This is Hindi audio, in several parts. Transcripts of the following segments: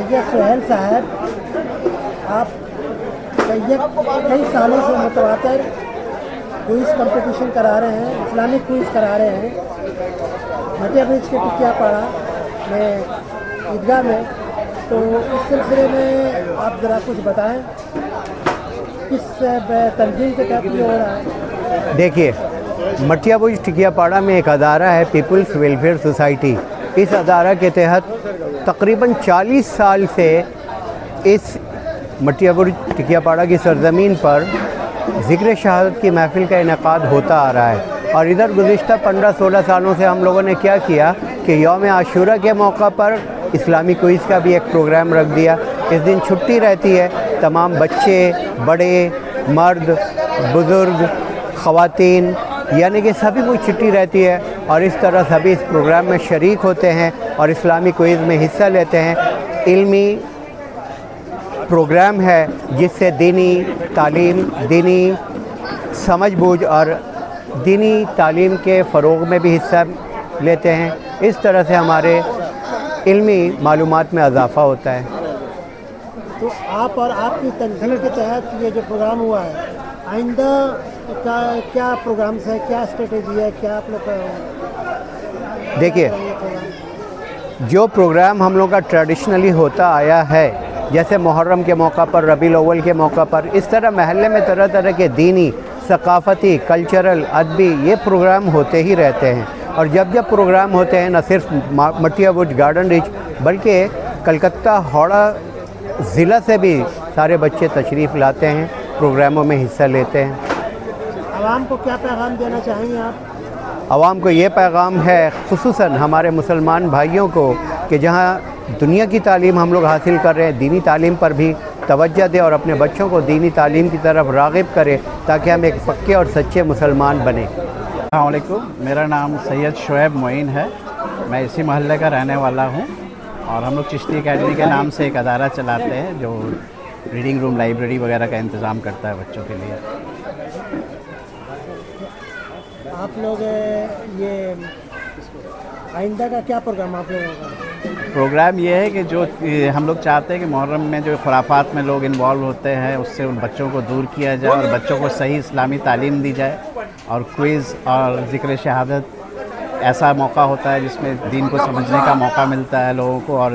सैयद सुहेल साहब, आप कई सालों से मुतवातर क्विज़ कंपटीशन करा रहे हैं, इस्लामिक क्विज़ करा रहे हैं मटिया ब्रिज के टिकियापाड़ा में ईदगाह में। तो इस सिलसिले में आप ज़रा कुछ बताएं, किस तंजीम के तहत ये हो रहा है? देखिए, मटिया ब्रिज टिकियापाड़ा में एक अदारा है पीपल्स वेलफेयर सोसाइटी। इस अदारा के तहत तकरीबन 40 साल से इस मटिया ब्रिज टिकियापाड़ा की सरज़मीन पर ज़िक्र शहादत की महफ़िल का इनेकाद होता आ रहा है। और इधर गुज़िश्ता 15-16 सालों से हम लोगों ने क्या किया कि यौम आशूरा के मौका पर इस्लामी क्विज़ का भी एक प्रोग्राम रख दिया। इस दिन छुट्टी रहती है, तमाम बच्चे, बड़े, मर्द, बुज़ुर्ग, ख़वातीन, यानी कि सभी को छुट्टी रहती है और इस तरह सभी इस प्रोग्राम में शरीक होते हैं और इस्लामी क्विज़ में हिस्सा लेते हैं। इल्मी प्रोग्राम है जिससे दीनी तालीम, दीनी समझ बूझ और दीनी तालीम के फ़रोग़ में भी हिस्सा लेते हैं। इस तरह से हमारे इल्मी मालूमात में इजाफ़ा होता है। तो आप और आपकी तंजीम के तहत ये जो प्रोग्राम हुआ है, आइंदा का क्या प्रोग्राम्स है, क्या स्ट्रेटेजी है, क्या आप लोग का? देखिए, जो प्रोग्राम हम लोग का ट्रेडिशनली होता आया है, जैसे मुहर्रम के मौका पर, रबीउल अव्वल के मौका पर, इस तरह महल्ले में तरह तरह के दीनी, सकाफ़ती, कल्चरल, अदबी ये प्रोग्राम होते ही रहते हैं। और जब जब प्रोग्राम होते हैं, न सिर्फ मटिया ब्रिज गार्डन रिच बल्कि कलकत्ता हावड़ा ज़िला से भी सारे बच्चे तशरीफ़ लाते हैं, प्रोग्रामों में हिस्सा लेते हैं। आवाम को क्या पैगाम देना चाहेंगे आप? आवाम को ये पैगाम है, ख़ुसूसन हमारे मुसलमान भाइयों को, कि जहाँ दुनिया की तालीम हम लोग हासिल कर रहे हैं, दीनी तालीम पर भी तवज्जो दें और अपने बच्चों को दीनी तालीम की तरफ राग़िब करें ताकि हम एक पक्के और सच्चे मुसलमान बने। अस्सलाम वालेकुम, मेरा नाम सैयद शुएब मोइन है। मैं इसी मोहल्ले का रहने वाला हूँ और हम लोग चिश्ती अकेडमी के नाम से एक अदारा चलाते हैं जो रीडिंग रूम, लाइब्रेरी वगैरह का इंतज़ाम करता है बच्चों के लिए। आप लोग ये आइंदा का क्या प्रोग्राम आप लोगों का? प्रोग्राम ये है कि जो हम लोग चाहते हैं कि मुहर्रम में जो खुराफात में लोग इन्वॉल्व होते हैं उससे उन बच्चों को दूर किया जाए और बच्चों को सही इस्लामी तालीम दी जाए। और क्विज़ और ज़िक्र शहादत ऐसा मौका होता है जिसमें दीन को समझने का मौका मिलता है लोगों को और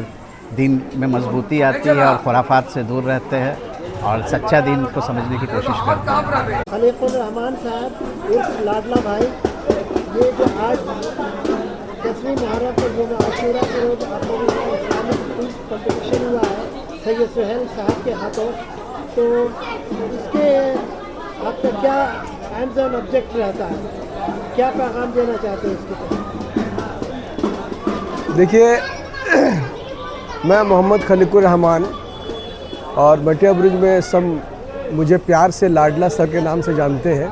दीन में मजबूती आती है और खुराफात से दूर रहते हैं और सच्चा दीन को समझने की कोशिश करते हैं। खलीकुर रहमान साहब उर्फ लाडला भाई, ये जो आज 10वीं मुहर्रम के रोज़ आशूरा के रोज़ आप लोगों का इस्लामिक क्विज़ कंपटीशन हुआ है सैयद सुहेल साहब के हाथों, तो इसके आपका क्या एम्स एंड ऑब्जेक्ट रहता है, क्या पैगाम देना चाहते हैं इसके तहत? देखिए, मैं मोहम्मद खलीकुर रहमान और मटिया ब्रिज में सब मुझे प्यार से लाडला सर के नाम से जानते हैं।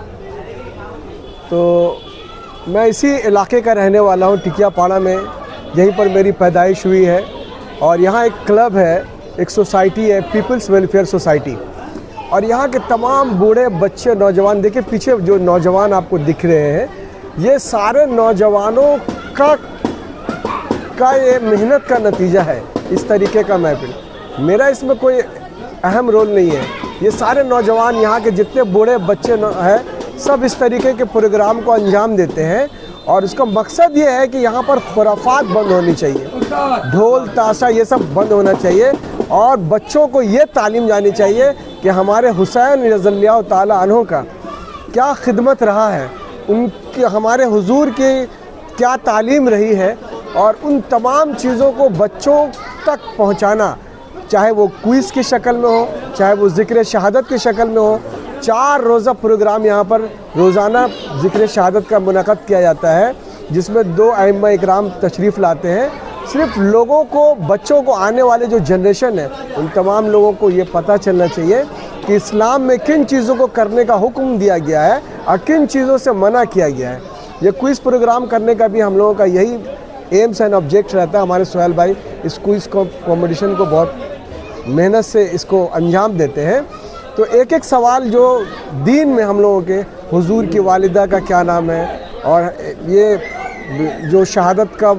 तो मैं इसी इलाके का रहने वाला हूँ, टिकियापाड़ा में, यहीं पर मेरी पैदाइश हुई है। और यहाँ एक क्लब है, एक सोसाइटी है, पीपल्स वेलफेयर सोसाइटी। और यहाँ के तमाम बूढ़े, बच्चे, नौजवान, देखिए पीछे जो नौजवान आपको दिख रहे हैं, ये सारे नौजवानों का ये मेहनत का नतीजा है। इस तरीके का महफिल, मेरा इसमें कोई अहम रोल नहीं है। ये सारे नौजवान, यहाँ के जितने बूढ़े बच्चे हैं, सब इस तरीके के प्रोग्राम को अंजाम देते हैं। और इसका मकसद ये है कि यहाँ पर खुराफात बंद होनी चाहिए, ढोल ताशा ये सब बंद होना चाहिए और बच्चों को ये तालीम जानी चाहिए कि हमारे हुसैन रज़ियल्लाहु ताला अन्हु का क्या खिदमत रहा है, उनके हमारे हुजूर की क्या तालीम रही है, और उन तमाम चीज़ों को बच्चों तक पहुँचाना, चाहे वो क्विज़ की शक्ल में हो, चाहे वो ज़िक्र शहादत की शक्ल में हो। 4 रोज़ा प्रोग्राम यहाँ पर रोज़ाना ज़िक्र शहादत का मुनाक़द किया जाता है, जिसमें 2 अइम्मा इकराम तशरीफ़ लाते हैं। सिर्फ लोगों को, बच्चों को, आने वाले जो जनरेशन है, उन तमाम लोगों को ये पता चलना चाहिए कि इस्लाम में किन चीज़ों को करने का हुक्म दिया गया है और किन चीज़ों से मना किया गया है। ये क्विज़ प्रोग्राम करने का भी हम लोगों का यही एम्स एंड ऑब्जेक्ट रहता है। हमारे सुहेल भाई इस क्विज़ कॉम्पिटिशन को बहुत मेहनत से इसको अंजाम देते हैं। तो एक एक सवाल जो दीन में हम लोगों के, हुजूर की वालिदा का क्या नाम है, और ये जो शहादत का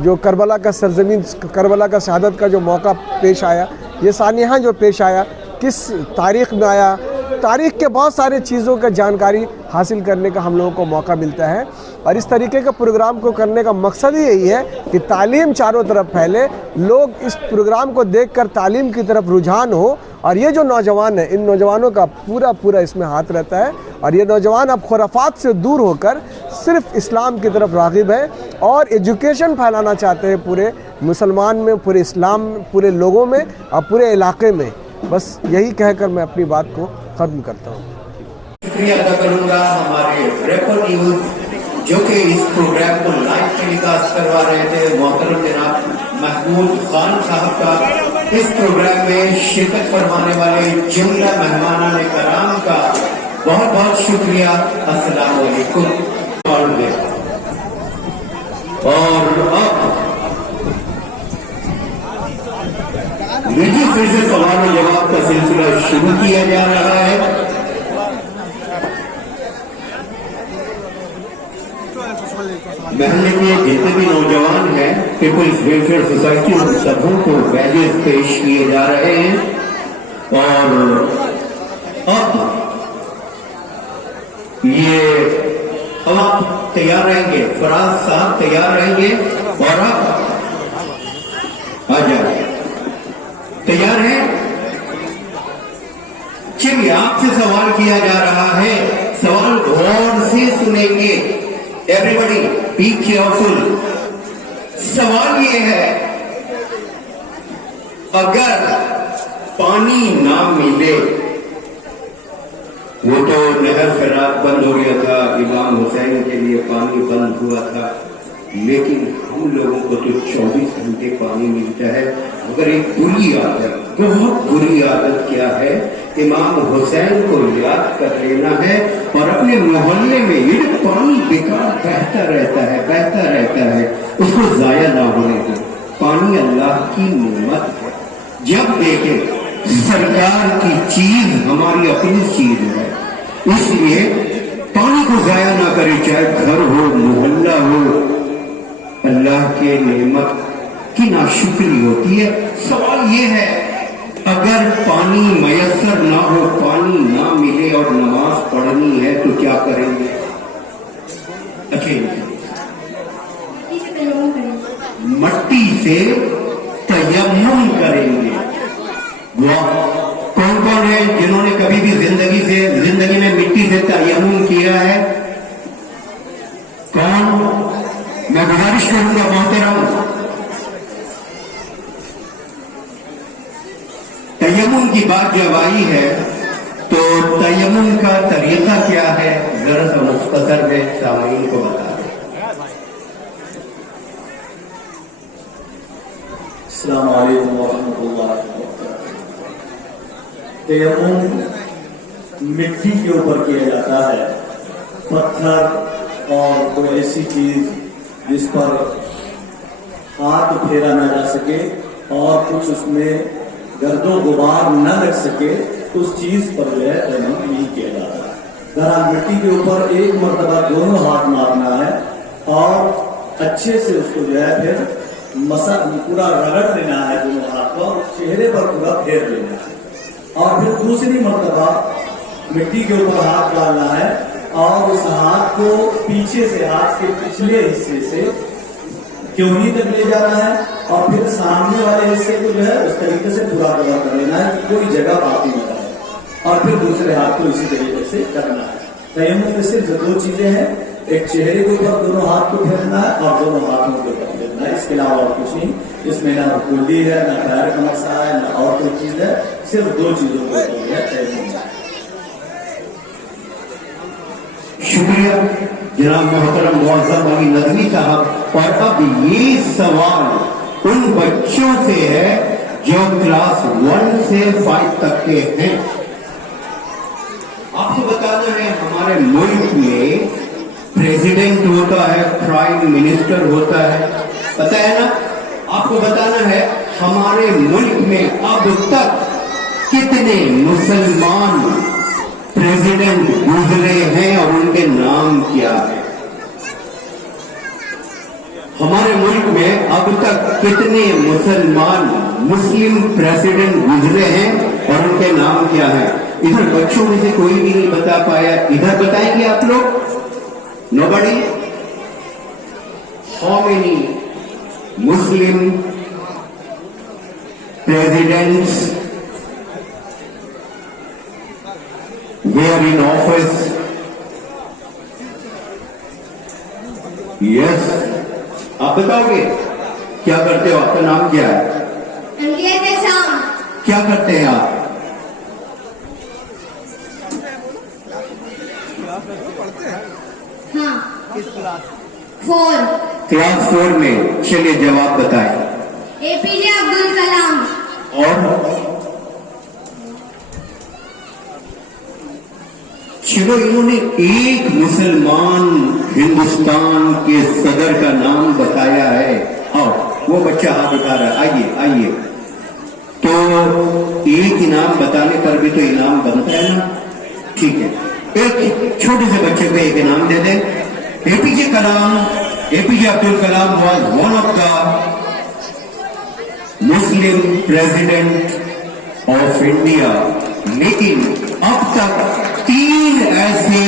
जो करबला का सरजमीन, करबला का शहादत का जो मौका पेश आया, ये सानिया जो पेश आया, किस तारीख़ में आया, तारीख़ के बहुत सारे चीज़ों का जानकारी हासिल करने का हम लोगों को मौका मिलता है। और इस तरीके का प्रोग्राम को करने का मकसद ही यही है कि तालीम चारों तरफ फैले, लोग इस प्रोग्राम को देखकर तालीम की तरफ रुझान हो। और ये जो नौजवान है, इन नौजवानों का पूरा इसमें हाथ रहता है। और ये नौजवान अब खुराफात से दूर होकर सिर्फ इस्लाम की तरफ राग़िब है और एजुकेशन फैलाना चाहते हैं पूरे मुसलमान में, पूरे इस्लाम, पूरे लोगों में और पूरे इलाके में। बस यही कहकर मैं अपनी बात को ख़त्म करता हूँ। शुक्रिया अदा करूँगा हमारे रेपो न्यूज़ जो कि इस प्रोग्राम को लाइव टेलीकास्ट करवा रहे थे, मोहतरम जनाब महमूद खान साहब का इस प्रोग्राम में शिरकत फरमाने वाले जुमला मेहमानान कराम का बहुत बहुत शुक्रिया। अस्सलाम वालेकुम। और अब फिर से सवाल और जवाब का सिलसिला शुरू किया जा रहा है। महल्ले के जितने भी नौजवान हैं, पीपल्स वेलफेयर सोसाइटी, उन सबों को बैजेस पेश किए जा रहे हैं। और अब अब आप तैयार रहेंगे, फराज साहब तैयार रहेंगे। और अब आ जाए, तैयार है? चलिए, आपसे सवाल किया जा रहा है, सवाल गौर से सुनेंगे। Everybody be careful. सवाल ये है, अगर पानी ना मिले, वो तो नहर खराब बंद हो गया था, इमाम हुसैन के लिए पानी बंद हुआ था, लेकिन हम लोगों को तो 24 घंटे पानी मिलता है। मगर एक बुरी आदत, बहुत बुरी आदत क्या है, इमाम हुसैन को याद कर लेना है और अपने मोहल्ले में ये पानी बेकार बहता रहता है, उसको जाया ना होने दो। पानी अल्लाह की नेमत है। जब देखें सरकार की चीज हमारी अपनी चीज है, इसलिए पानी को जाया ना करें, चाहे घर हो, मोहल्ला हो। अल्लाह के नेमत की नाशुक्री होती है। सवाल ये है, अगर पानी मयसर ना हो, पानी ना मिले और नमाज पढ़नी है तो क्या करेंगे? मट्टी से तयम्मुम करेंगे। कौन कौन है जिन्होंने कभी भी जिंदगी में मिट्टी से तयम्मुम किया है? कौन? मैं गुजारिश करूंगा मोहतरम, तयम्मुम की बात जब आई है तो तयम्मुम का तरीका क्या है, जरा सा मुख्तसर में सामीन को बता दें। अस्सलाम वालेकुम व रहमतुल्लाहि व बरकातहू। तयम्मुम मिट्टी के ऊपर किया जाता है, पत्थर और कोई ऐसी चीज जिस पर हाथ फेरा ना जा सके और कुछ उसमें गर्दो गुबार न लग सके, उस चीज पर जो है तयम्मुम नहीं किया जाता। दरअसल मिट्टी के ऊपर एक मरतबा दोनों हाथ मारना है और अच्छे से उसको जो है फिर मसा पूरा रगड़ लेना है दोनों हाथ को, चेहरे पर पूरा फेर लेना है और फिर दूसरी मरतबा मिट्टी के ऊपर हाथ डालना है और उस हाथ को पीछे से, हाथ के पिछले हिस्से से क्योंही तक ले जाना है और फिर सामने वाले हिस्से को जो है उस तरीके से पूरा कवर कर लेना है कि कोई जगह बाकी न रहे और फिर दूसरे हाथ को इसी तरीके से करना है। तयम्मुम में सिर्फ दो चीजें हैं, एक चेहरे के ऊपर दोनों हाथ को फेरना है और दोनों हाथों के ऊपर फेरना है, इसके अलावा और कुछ नहीं। इसमें ना कुल्ली है, ना पैर का मसा है, ना और कोई चीज है, सिर्फ दो चीजों को तयम्मुम। शुक्रिया जनाब मोहतरम मुअज़्ज़म अली नदवी साहब। और अब ये सवाल उन बच्चों से है जो क्लास 1 से 5 तक के हैं। आपको बताना है, हमारे मुल्क में प्रेसिडेंट होता है, प्राइम मिनिस्टर होता है, पता है ना? आपको बताना है हमारे मुल्क में अब तक कितने मुसलमान प्रेसिडेंट गुजरे हैं और उनके नाम क्या है। हमारे मुल्क में अब तक कितने मुस्लिम प्रेसिडेंट गुजरे हैं और उनके नाम क्या है? इधर बच्चों में से कोई भी नहीं बता पाया, इधर बताएंगे आप लोग? Nobody? How many Muslim presidents were in office? Yes. आप बताओगे क्या करते हो? आपका नाम क्या है? इंडिया के शाम। क्या करते हैं आप? हाँ। फोर। क्लास 4 में। चलिए जवाब बताएं। एपीजे अब्दुल कलाम। और चलो, इन्होंने एक मुसलमान हिंदुस्तान के सदर का नाम बताया है। आओ, वो बच्चा हाथ उठा रहा है, आइए आइए। तो एक इनाम बताने पर भी तो इनाम बनता है ना? ठीक है, एक छोटे से बच्चे को एक इनाम दे दें। APJ Abdul Kalam was one of the Muslim president of India, लेकिन अब तक 3 ऐसे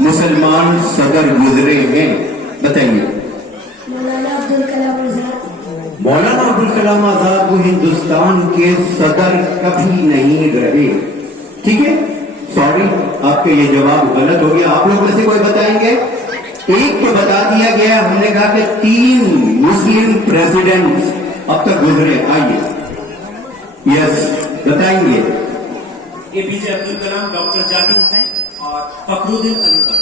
मुसलमान सदर गुजरे हैं। बताइए। मौलाना अब्दुल कलाम आजाद। मौलाना अब्दुल कलाम आजाद वो हिंदुस्तान के सदर कभी नहीं रहे। ठीक है, सॉरी, आपके ये जवाब गलत हो गया। आप लोग में से कोई बताएंगे? एक तो बता दिया गया, हमने कहा कि 3 मुस्लिम प्रेसिडेंट्स अब तक गुजरे। आइए, यस, बताएंगे। एपीजे अब्दुल कलाम, डॉक्टर जाकिर हुसैन और फखरुद्दीन अली खान।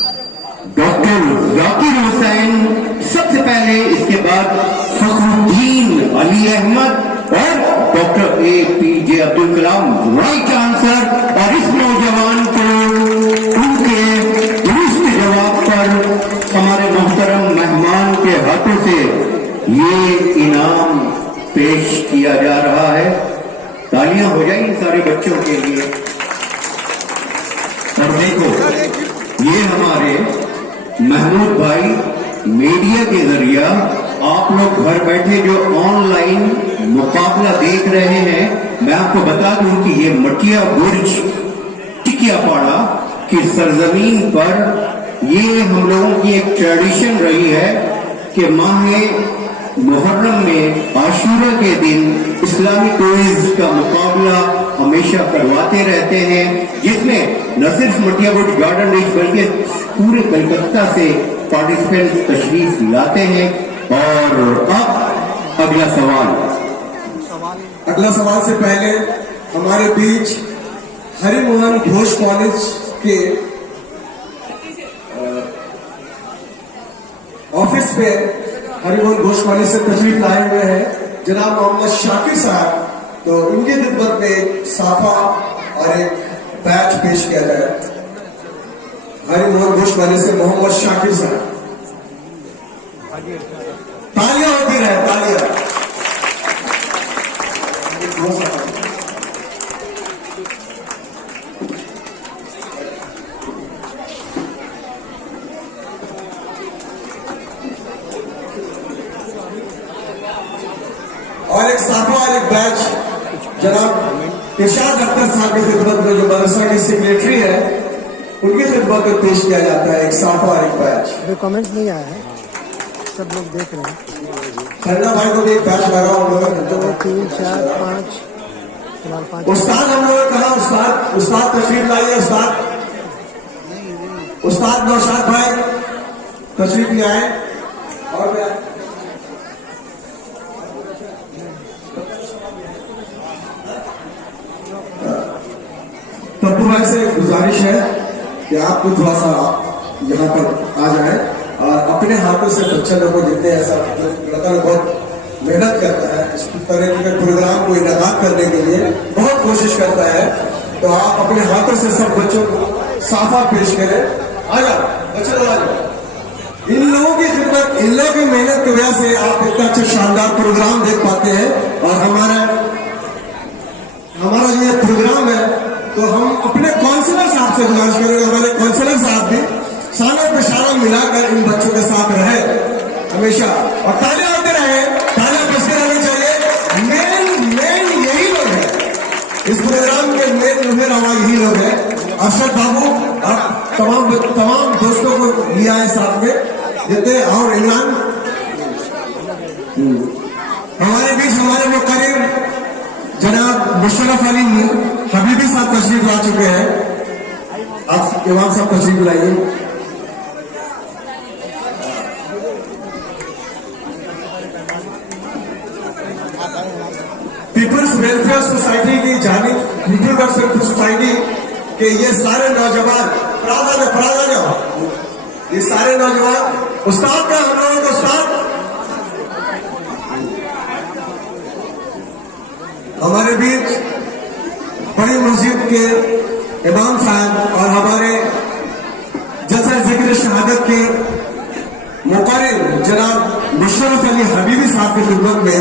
डॉक्टर जाकिर हुसैन सबसे पहले, इसके बाद फखरुद्दीन अली अहमद और doctor APJ Abdul Kalam. Right answer. और इस नौजवान को उनके दुरुस्त जवाब पर हमारे मोहतरम मेहमान के हाथों से ये इनाम पेश किया जा रहा है। तालियां हो जाएंगी सारे बच्चों के लिए। और देखो, ये हमारे महमूद भाई मीडिया के जरिया आप लोग घर बैठे जो ऑनलाइन मुकाबला देख रहे हैं, मैं आपको बता दूं कि ये मटिया बुर्ज टिकियापाड़ा की सरजमीन पर ये हम लोगों की एक ट्रेडिशन रही है कि माह मुहर्रम में आशूरा के दिन इस्लामी क्विज का मुकाबला हमेशा करवाते रहते हैं, जिसमें न सिर्फ मटिया बुर्ज गार्डन रिच बल्कि पूरे कलकत्ता से पार्टिसिपेंट्स तशरीफ लाते हैं। और अब अगला सवाल। अगला सवाल से पहले हमारे बीच हरिमोहन घोष कॉलेज के ऑफिस पे हरिमोहन घोष कॉलेज से तशरीफ लाए हुए हैं जनाब मोहम्मद शाकिर साहब। तो उनकी खिदमत में साफा और एक बैच पेश किया जाए। हरिमोहन घोष कॉलेज से मोहम्मद शाकिर साहब। तालियां होती रहे, तालियां। और एक साफा और एक बैच जनाब इरशाद अख्तर साहब की खिदमत में, जो मदरसा के सेक्रेटरी है, उनकी खिदमत में पेश किया जाता है एक साफा और एक बैच। अभी कमेंट्स नहीं आया है, सब लोग देख रहे हैं। खन्ना भाई को भी एक बैच लगा हम लोग 2 3 4 5 फिलहाल 5। उस्ताद हम लोगों ने कहा उस्ताद तशरीफ लाइए। उस्ताद नौशाद भाई तशरीफ ले आए। और तब्बू भाई से गुजारिश है कि आपको थोड़ा सा यहाँ पर आ जाए और अपने हाथों से बच्चे लोगों को जितने ऐसा लड़का बहुत मेहनत करता है इस तरह के प्रोग्राम को इनाकात करने के लिए, बहुत कोशिश करता है। तो आप अपने हाथों से सब बच्चों को साफा पेश करें। आ जाओ बच्चे लोग, आ जाओ। इन लोगों की खिदमत, इन लोगों की मेहनत की वजह से आप इतना अच्छा शानदार प्रोग्राम देख पाते हैं। और हमारा जो ये प्रोग्राम है, तो हम अपने काउंसलर साहब से गुजारिश करेंगे, हमारे काउंसलर साहब भी शाना पे शाना मिलाकर इन बच्चों के साथ रहे हमेशा, और तालियां होते रहे, तालियां बजते रहनी चाहिए। मेन यही लोग हैं इस प्रोग्राम के, मेन हमारे यही लोग हैं। अरशद बाबू आप तमाम दोस्तों को लिया है साथ में जितने, और इमरान हमारे बीच हमारे मुकर्रिर जनाब मुशर्रफ अली हबीबी साहब तशरीफ ला चुके हैं। आप इमाम साहब तशरीफ लाइए। पीपल्स वेलफेयर सोसाइटी की जानी, पीपल्स वेलफेयर सोसाइटी के ये सारे नौजवान, ये सारे नौजवान उस्ताद का, हम लोगों को उस्ताद हमारे बीच बड़ी मस्जिद के इमाम साहब और हमारे जलसा जिक्र शहादत के मुकर्रिर जनाब मुशर्रफ अली हबीबी साहब की खिदमत में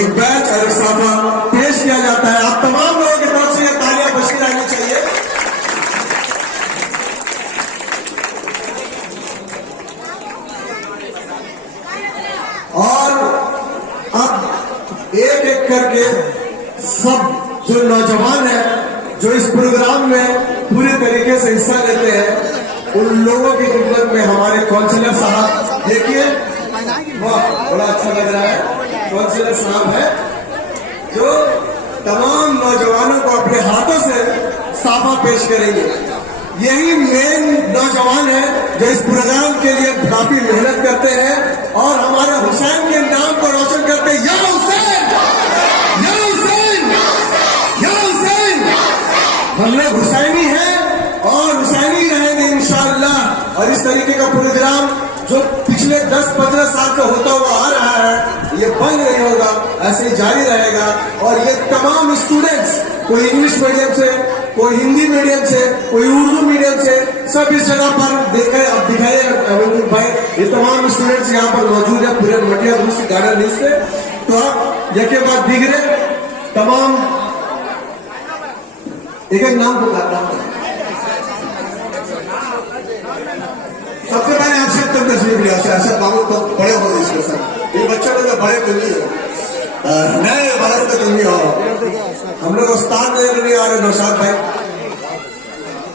एक बैच और एक साफा पेश किया जाता है। आप तमाम लोगों की तरफ से ये तालियां बजती रहनी चाहिए। और अब एक एक करके सब जो नौजवान है जो इस प्रोग्राम में पूरे तरीके से हिस्सा लेते हैं, उन लोगों की खिदमत में हमारे काउंसलर साहब, देखिए वाह बड़ा अच्छा लग रहा है, काउंसलर साहब है जो तमाम नौजवानों को अपने हाथों से साफा पेश करेंगे। यही मेन नौजवान है जो इस प्रोग्राम के लिए काफी मेहनत करते हैं और हमारे हुसैन के नाम को रोशन करते हैं। या हुसैन, या हुसैन, या हुसैन। हम लोग हुसैनी हैं और हुसैनी रहेंगे इंशाअल्लाह। और इस तरीके का प्रोग्राम जो पिछले 10-15 साल से होता हुआ आ रहा है, ये बंद नहीं होगा, ऐसे ही जारी रहेगा। और ये तमाम स्टूडेंट्स, कोई इंग्लिश मीडियम से, कोई हिंदी मीडियम से, कोई उर्दू मीडियम से, सब इस जगह पर देखे। अब दिखाइए भाई, ये तमाम स्टूडेंट्स यहाँ पर मौजूद है पूरे मटिया दूसरी गार्डन से। तो आप यके बाद दिख रहे तमाम, एक एक नाम बताता हूँ। सबसे पहले अरशद तक तशरीफ लिया। अरशद बाबू तो बड़े हो गए इसके साथ, ये बच्चों में तो बड़े तो नहीं है, नए बड़े तो नहीं हो। हम लोग उस्ताद नहीं आ रहे, नौशाद भाई,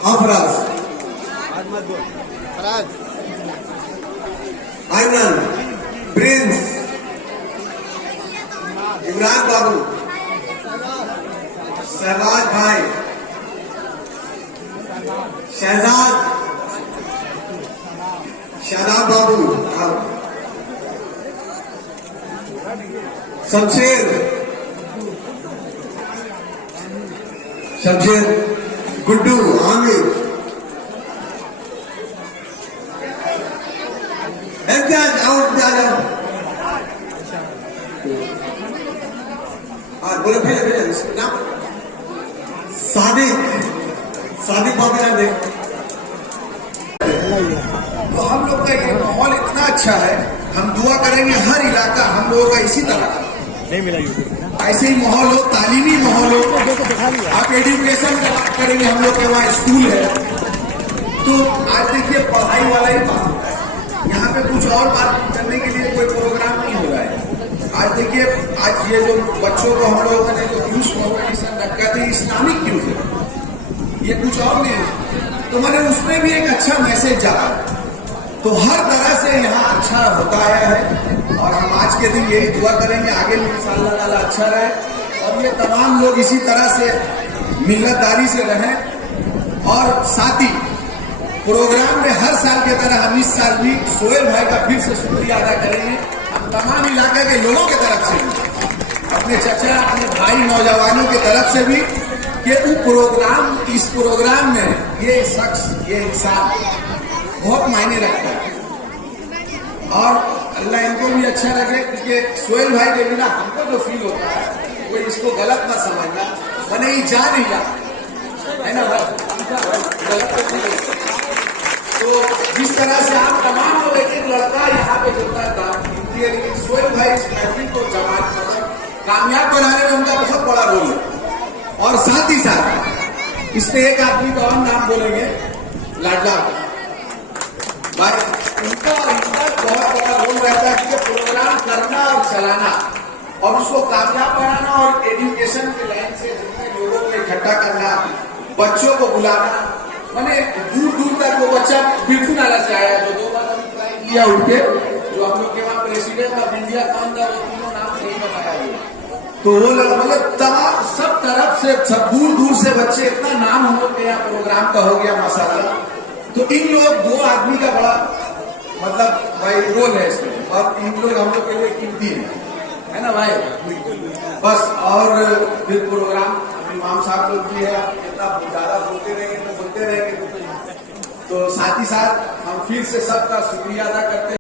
अफराज, आइमन, प्रिंस, इमरान बाबू, शहबाज भाई, शहजाद, शादाब बाबू, शमशेर, गुड्डू, आमिर, बोले भेजे सादिक बाबू नाम देख। तो हम लोग का ये माहौल इतना अच्छा है, हम दुआ करेंगे हर इलाका हम लोगों का इसी तरह नहीं मिला, ऐसे ही माहौल हो, तालीमी माहौल हो। आप एजुकेशन की बात करेंगे, हम लोग के वहाँ स्कूल है, तो आज देखिए पढ़ाई वाला ही बात होता है, यहाँ पे कुछ और बात करने के लिए कोई प्रोग्राम नहीं हो रहा है। आज देखिए, आज ये जो बच्चों को हम लोगों ने जो यूज कॉम्पिटिशन रखा था, इस्लामिक यूज है, ये कुछ और नहीं है, तो मैंने उसमें भी एक अच्छा मैसेज जा रहा है। तो हर तरह से यहाँ अच्छा होता आया है और हम आज के दिन यही दुआ करेंगे आगे भी इंशाअल्लाह ताला अच्छा रहे और ये तमाम लोग इसी तरह से मिन्नतदारी से रहें। और साथ ही प्रोग्राम में हर साल की तरह हम इस साल भी सोहेल भाई का फिर से शुक्रिया अदा करेंगे, हम तमाम इलाके के लोगों की तरफ से भी, अपने चचा, अपने भाई, नौजवानों की तरफ से भी, कि इस प्रोग्राम में ये शख्स, ये इंसान बहुत मायने रखता है और अल्लाह इनको भी अच्छा लगे, क्योंकि सोहेल भाई के बिना हमको जो फील होता है वो इसको गलत ना समझना, मैंने ये जा नहीं रहा है ना, गलत तो फील होता। तो जिस तरह से आप तमाम लोग, एक लड़का यहाँ पे जुड़ता था, लेकिन सोहेल भाई इस महफिल को कामयाब बनाने में उनका बहुत बड़ा रोल है। और साथ ही साथ इसमें एक आदमी का और नाम बोलेंगे, लाडला भाई उनका बहुत बड़ा रोल रहता है कि प्रोग्राम करना और चलाना और उसको कामयाब बनाना और एजुकेशन के लाइन से जितने लोगों को इकट्ठा करना, बच्चों को बुलाना, माने दूर दूर तक वो बच्चा बिल्कुल आला से आया जो 2 बार अभी ट्राई किया उठ के, जो हम लोग के वहाँ प्रेसिडेंट ऑफ इंडिया कौन था वो तीनों नाम सही बताया। तो वो मतलब तमाम सब तरफ से सब दूर दूर से बच्चे, इतना नाम हम लोग के यहाँ प्रोग्राम का हो गया माशाल्लाह। तो इन लोग 2 आदमी का बड़ा मतलब भाई रोल है इसमें, और इन लोग हम लोग के लिए कीमती है ना भाई। बस और फिर प्रोग्राम इमाम साहब लोग भी है, इतना ज्यादा बोलते रहेंगे तो साथ ही साथ हम फिर से सबका शुक्रिया अदा करते हैं।